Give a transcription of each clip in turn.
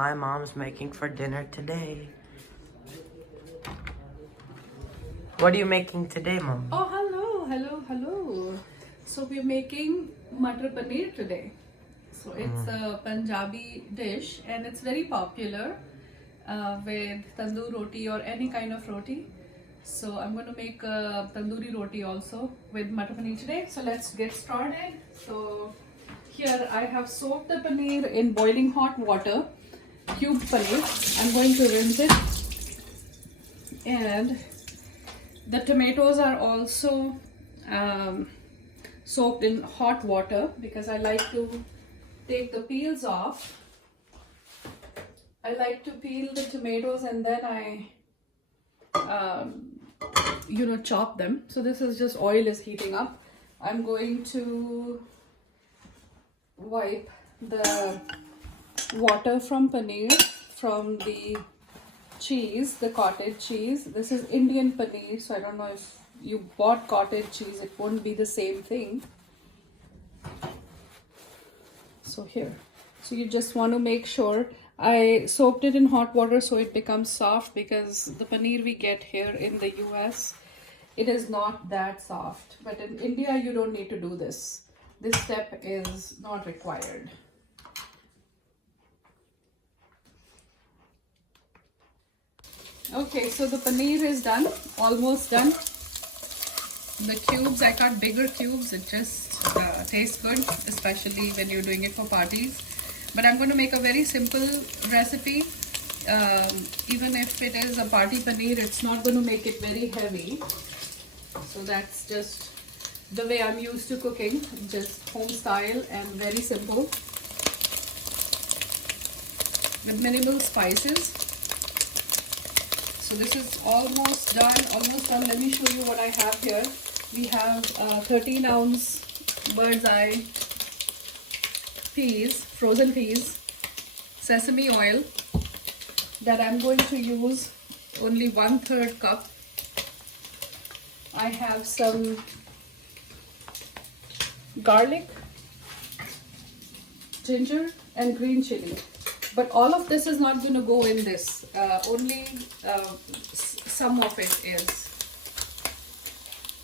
My mom's making for dinner today. What are you making today, Mom? Oh, hello. So we're making Matar Paneer today. So it's a Punjabi dish and it's very popular with tandoor roti or any kind of roti. So I'm going to make tandoori roti also with Matar Paneer today. So let's get started. So here I have soaked the paneer in boiling hot water, cubed paneer. I'm going to rinse it, and the tomatoes are also soaked in hot water because I like to take the peels off. I like to peel the tomatoes and then I chop them. So this is just oil is heating up. I'm going to wipe the water from paneer, from the cheese, the cottage cheese. This is Indian paneer, so I don't know if you bought cottage cheese, it won't be the same thing. So here, so you just want to make sure. I soaked it in hot water so it becomes soft, because the paneer we get here in the US, it is not that soft, but in India you don't need to do this. This step is not required. Okay, so the paneer is done, almost done. The cubes, I cut bigger cubes. It just tastes good, especially when you're doing it for parties. But I'm going to make a very simple recipe. Even if it is a party paneer, it's not going to make it very heavy. So that's just the way I'm used to cooking, just home style and very simple with minimal spices. So this is almost done. Let me show you what I have here. We have 13-ounce bird's eye peas, frozen peas, sesame oil that I'm going to use only 1/3 cup. I have some garlic, ginger and green chili. But all of this is not going to go in this. Only some of it is.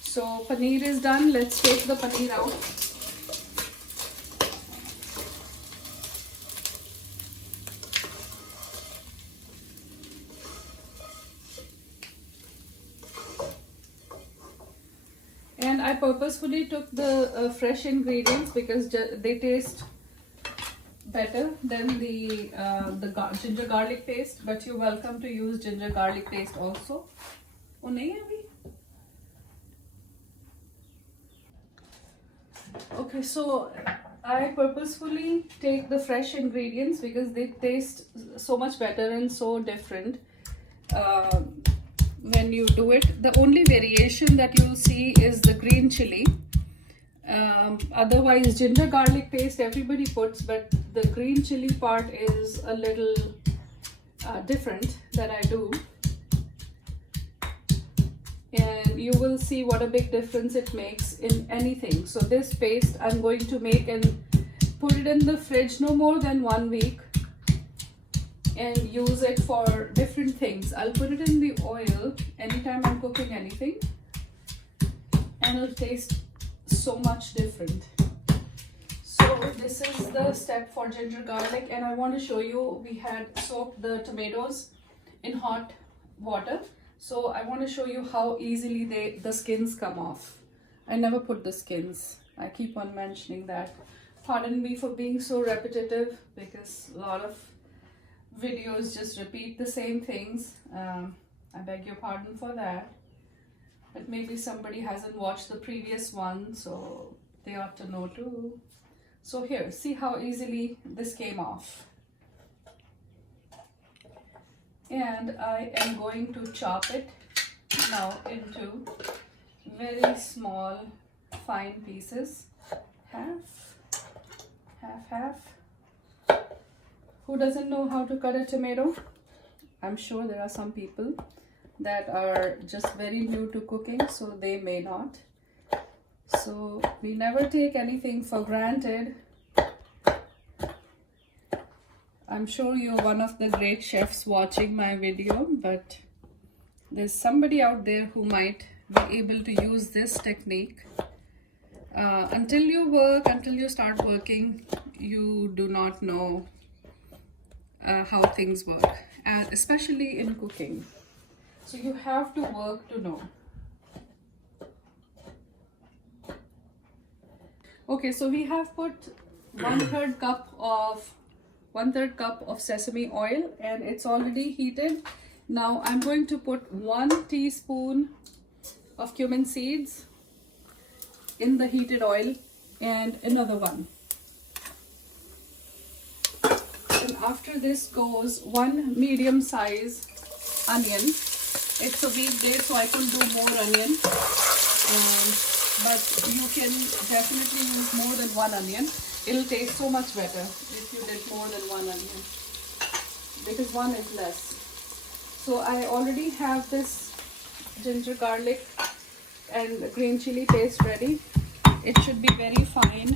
So paneer is done. Let's take the paneer out. And I purposefully took the fresh ingredients because they taste better than the ginger garlic paste, but you're welcome to use ginger garlic paste also. Oh, nahi hai abhi? Okay, so I purposefully take the fresh ingredients because they taste so much better and so different when you do it. The only variation that you'll see is the green chili. Otherwise, ginger garlic paste everybody puts, but the green chili part is a little different that I do. And you will see what a big difference it makes in anything. So this paste I'm going to make and put it in the fridge no more than 1 week and use it for different things. I'll put it in the oil anytime I'm cooking anything and it'll taste so much different. So this is the step for ginger garlic, and I want to show you, we had soaked the tomatoes in hot water. So I want to show you how easily the skins come off. I never put the skins. I keep on mentioning that. Pardon me for being so repetitive because a lot of videos just repeat the same things. I beg your pardon for that. But maybe somebody hasn't watched the previous one, so they ought to know too. So here, see how easily this came off. And I am going to chop it now into very small, fine pieces. Half. Who doesn't know how to cut a tomato? I'm sure there are some people that are just very new to cooking, so they may not. So we never take anything for granted. I'm sure you're one of the great chefs watching my video, but there's somebody out there who might be able to use this technique. Until you start working, you do not know how things work, especially in cooking. So you have to work to know. Okay, so we have put 1/3 cup of sesame oil, and it's already heated. Now I'm going to put 1 teaspoon of cumin seeds in the heated oil, and another one. And after this goes 1 medium size onion. It's a weekday, so I could do more onion, but you can definitely use more than 1 onion. It'll taste so much better if you did more than 1 onion, because 1 is less. So I already have this ginger garlic and green chili paste ready. It should be very fine.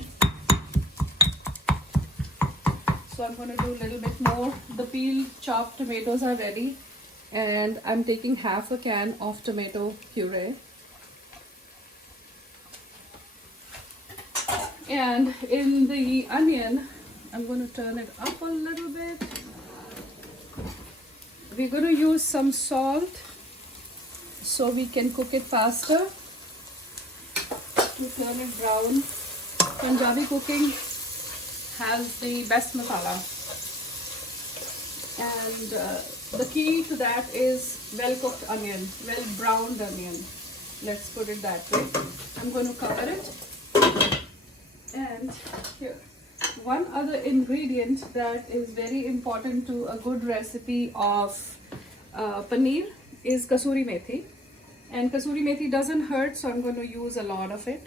So I'm going to do a little bit more. The peeled chopped tomatoes are ready, and I'm taking half a can of tomato puree. And in the onion, I'm going to turn it up a little bit. We're going to use some salt so we can cook it faster to turn it brown. Punjabi cooking has the best masala, and the key to that is well cooked onion, well browned onion. Let's put it that way. I'm going to cover it. And here, one other ingredient that is very important to a good recipe of paneer is kasuri methi. And kasuri methi doesn't hurt, so I'm going to use a lot of it.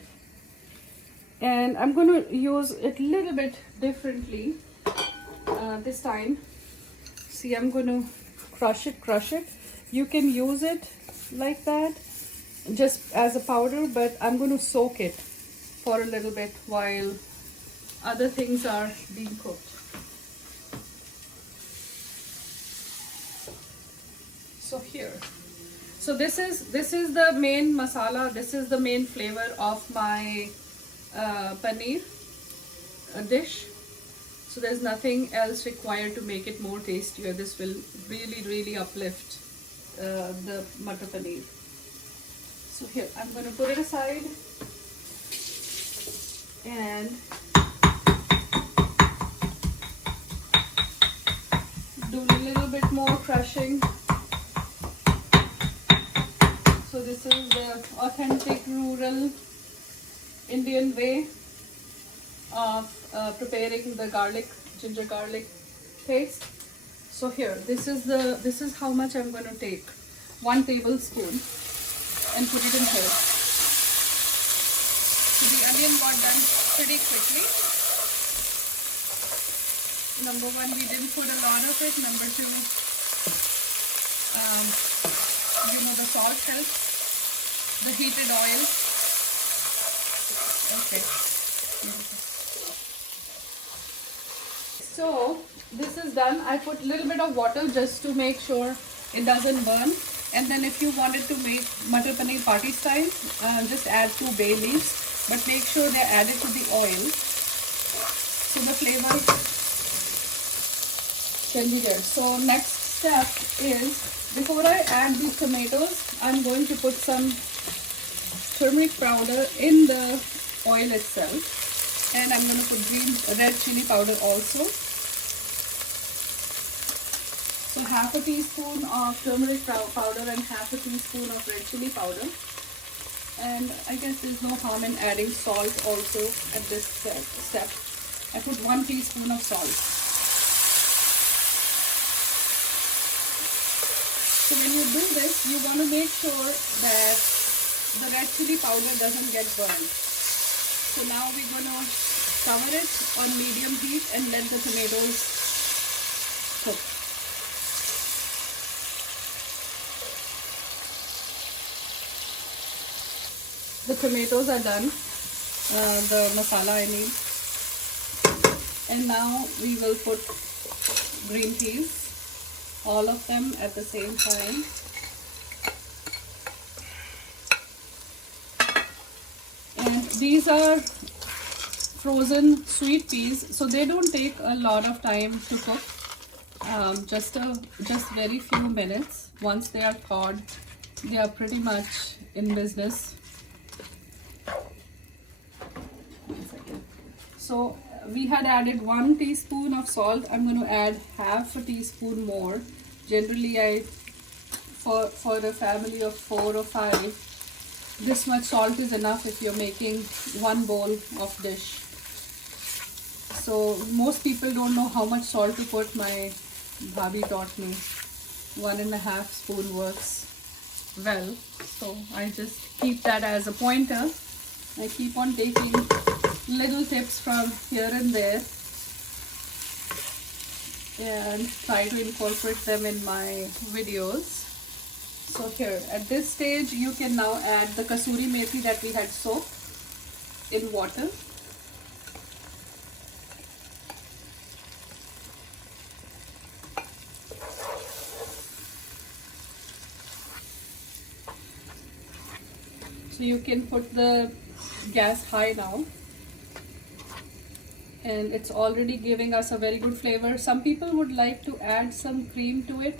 And I'm going to use it a little bit differently this time. See, I'm going to crush it. You can use it like that, just as a powder, but I'm going to soak it for a little bit while other things are being cooked. So here, so this is the main masala. This is the main flavor of my paneer dish. So there's nothing else required to make it more tastier. This will really uplift the matar paneer. So here, I'm going to put it aside and do a little bit more crushing. So this is the authentic rural Indian way of preparing the ginger garlic paste. So here, this is how much I'm going to take. 1 tablespoon and put it in here. The onion got done pretty quickly. Number 1, we didn't put a lot of it. Number 2, the salt helps. The heated oil. Okay. So this is done. I put a little bit of water just to make sure it doesn't burn. And then if you wanted to make matar paneer party style, just add 2 bay leaves. But make sure they're added to the oil, so the flavor can be there. So next step is, before I add these tomatoes, I'm going to put some turmeric powder in the oil itself, and I'm going to put red chili powder also. So half a teaspoon of turmeric powder and half a teaspoon of red chili powder. And I guess there's no harm in adding salt also at this step. I put 1 teaspoon of salt. So when you do this, you want to make sure that the red chili powder doesn't get burned. So now we're going to cover it on medium heat and let the tomatoes cook. The tomatoes are done, the masala I mean, and now we will put green peas, all of them at the same time. And these are frozen sweet peas, so they don't take a lot of time to cook. Just very few minutes. Once they are thawed, they are pretty much in business. So we had added 1 teaspoon of salt. I'm going to add half a teaspoon more. Generally, for a family of 4 or 5, this much salt is enough if you're making 1 bowl of dish. So most people don't know how much salt to put. My bhabhi taught me 1.5 spoon works well. So I just keep that as a pointer. I keep on taking little tips from here and there and try to incorporate them in my videos. So here at this stage you can now add the kasuri methi that we had soaked in water. So you can put the gas high now, and it's already giving us a very good flavor. Some people would like to add some cream to it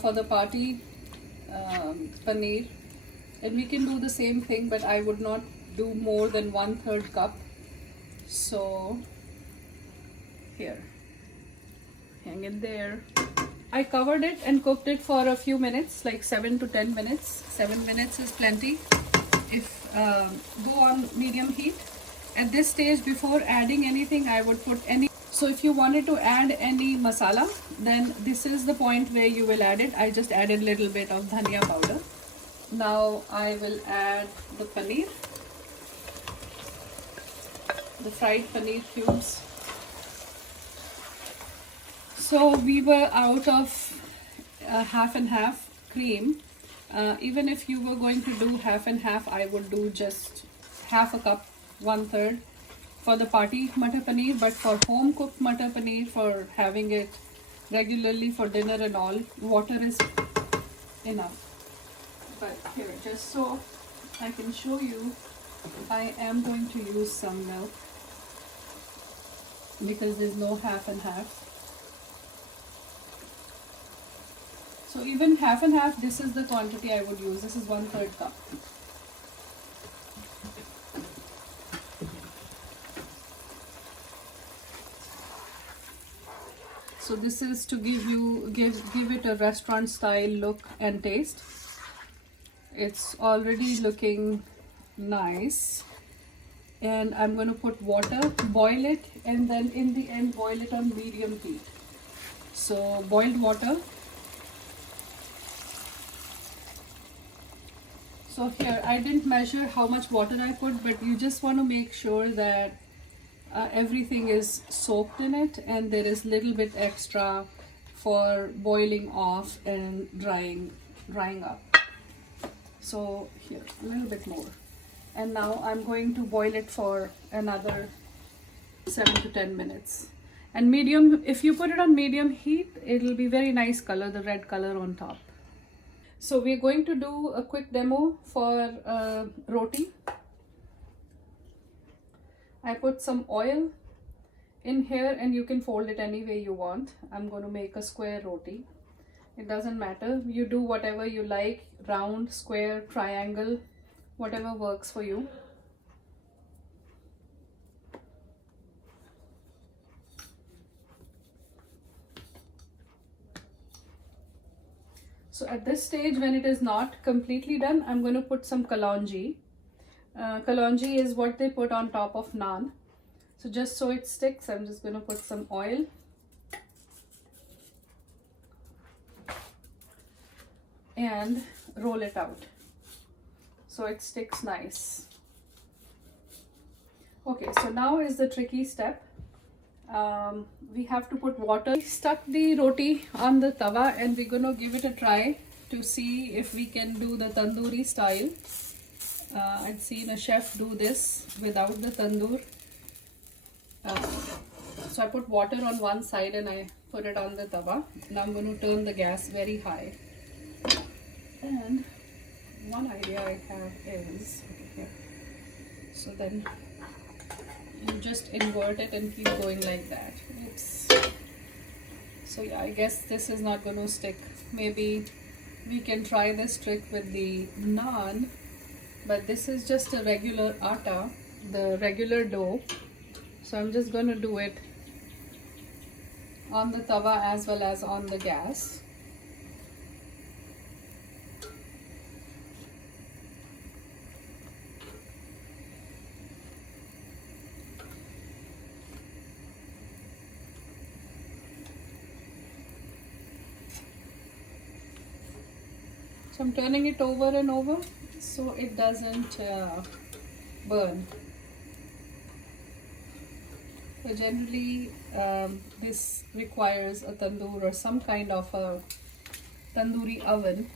for the party paneer, and we can do the same thing, but I would not do more than 1/3 cup. So here, hang it there. I covered it and cooked it for a few minutes, like 7 to 10 minutes. 7 minutes is plenty. If go on medium heat. At this stage, before adding anything, I would put any. So if you wanted to add any masala, then this is the point where you will add it. I just added a little bit of dhania powder. Now I will add the paneer, the fried paneer cubes. So we were out of half and half cream. Even if you were going to do half and half, I would do just half a cup, 1/3 for the party matar paneer. But for home cooked matar paneer, for having it regularly for dinner and all, water is enough. But here, just so I can show you, I am going to use some milk because there's no half and half. So even half and half, this is the quantity I would use. This is 1/3 cup. So this is to give it a restaurant style look and taste. It's already looking nice, and I'm going to put water, boil it, and then in the end boil it on medium heat. So boiled water. So here, I didn't measure how much water I put, but you just want to make sure that everything is soaked in it, and there is little bit extra for boiling off and drying up. So here, a little bit more. And now I'm going to boil it for another 7 to 10 minutes. And medium, if you put it on medium heat, it'll be very nice color, the red color on top. So we're going to do a quick demo for roti. I put some oil in here, and you can fold it any way you want. I'm going to make a square roti. It doesn't matter. You do whatever you like, round, square, triangle, whatever works for you. So at this stage, when it is not completely done, I'm going to put some kalonji. Kalonji is what they put on top of naan. So just so it sticks, I'm just going to put some oil. And roll it out so it sticks nice. Okay, so now is the tricky step. We have to put water. We stuck the roti on the tawa, and we're going to give it a try to see if we can do the tandoori style. I'd seen a chef do this without the tandoor. So I put water on one side and I put it on the tawa. Now I'm going to turn the gas very high. And one idea I have is, okay, here. So then you just invert it and keep going like that. So yeah, I guess this is not going to stick. Maybe we can try this trick with the naan, but this is just a regular atta, the regular dough. So I'm just going to do it on the tawa as well as on the gas. So I'm turning it over and over so it doesn't burn. So generally this requires a tandoor or some kind of a tandoori oven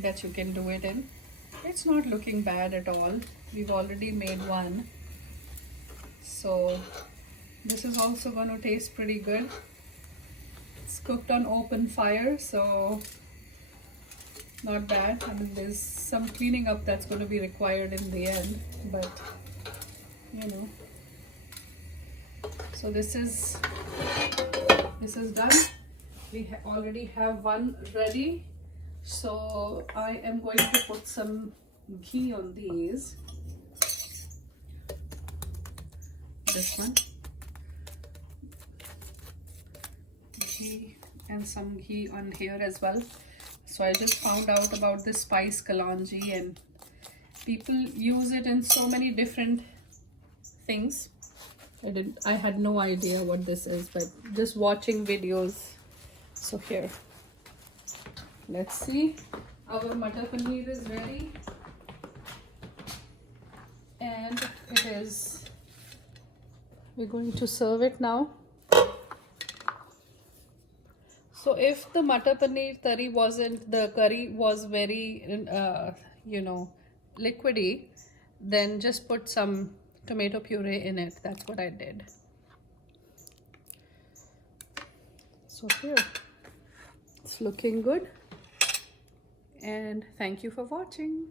that you can do it in. It's not looking bad at all. We've already made one. So this is also going to taste pretty good. It's cooked on open fire, so not bad. I mean, there's some cleaning up that's going to be required in the end, but you know. So this is done. We already have one ready. So I am going to put some ghee on these. This one. Ghee and some ghee on here as well. So I just found out about this spice kalanji and people use it in so many different things. I had no idea what this is, but just watching videos. So here, let's see. Our matar paneer is ready. And it is, we're going to serve it now. So if the matar paneer the curry was very, you know, liquidy, then just put some tomato puree in it. That's what I did. So here, it's looking good. And thank you for watching.